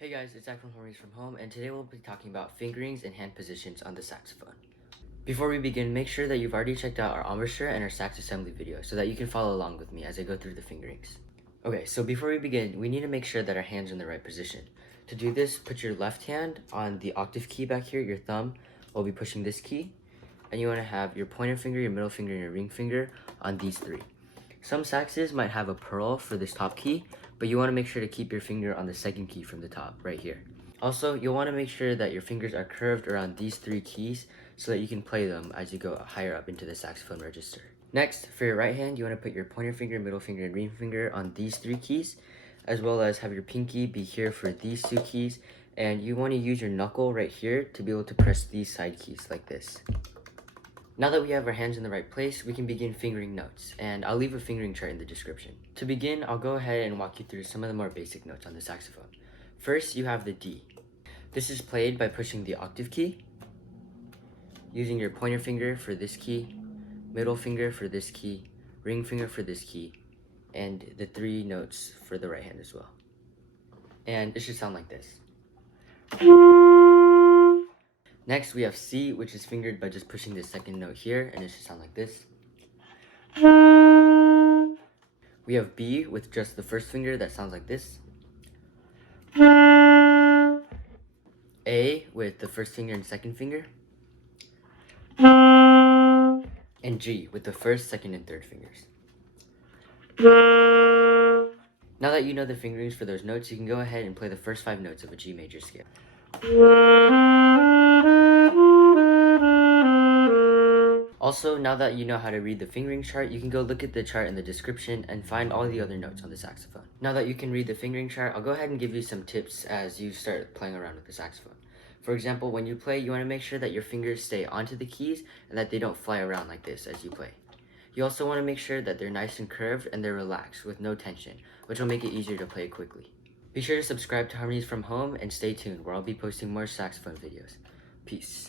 Hey guys, it's Zach from Harmonies from home, and today we'll be talking about fingerings and hand positions on the saxophone. Before we begin, make sure that you've already checked out our embouchure and our sax assembly video so that you can follow along with me as I go through the fingerings. Okay, so before we begin, we need to make sure that our hands are in the right position. To do this, put your left hand on the octave key back here, your thumb will be pushing this key, and you want to have your pointer finger, your middle finger, and your ring finger on these three. Some saxes might have a pearl for this top key, but you want to make sure to keep your finger on the second key from the top, right here. Also, you'll want to make sure that your fingers are curved around these three keys so that you can play them as you go higher up into the saxophone register. Next, for your right hand, you want to put your pointer finger, middle finger, and ring finger on these three keys, as well as have your pinky be here for these two keys, and you want to use your knuckle right here to be able to press these side keys like this. Now that we have our hands in the right place, we can begin fingering notes, and I'll leave a fingering chart in the description. To begin, I'll go ahead and walk you through some of the more basic notes on the saxophone. First, you have the D. This is played by pushing the octave key, using your pointer finger for this key, middle finger for this key, ring finger for this key, and the three notes for the right hand as well. And it should sound like this. Next, we have C, which is fingered by just pushing the second note here, and it should sound like this. We have B with just the first finger that sounds like this. A with the first finger and second finger. And G with the first, second, and third fingers. Now that you know the fingerings for those notes, you can go ahead and play the first 5 notes of a G major scale. Also, now that you know how to read the fingering chart, you can go look at the chart in the description and find all the other notes on the saxophone. Now that you can read the fingering chart, I'll go ahead and give you some tips as you start playing around with the saxophone. For example, when you play, you want to make sure that your fingers stay onto the keys and that they don't fly around like this as you play. You also want to make sure that they're nice and curved and they're relaxed with no tension, which will make it easier to play quickly. Be sure to subscribe to Harmonies from Home and stay tuned where I'll be posting more saxophone videos. Peace.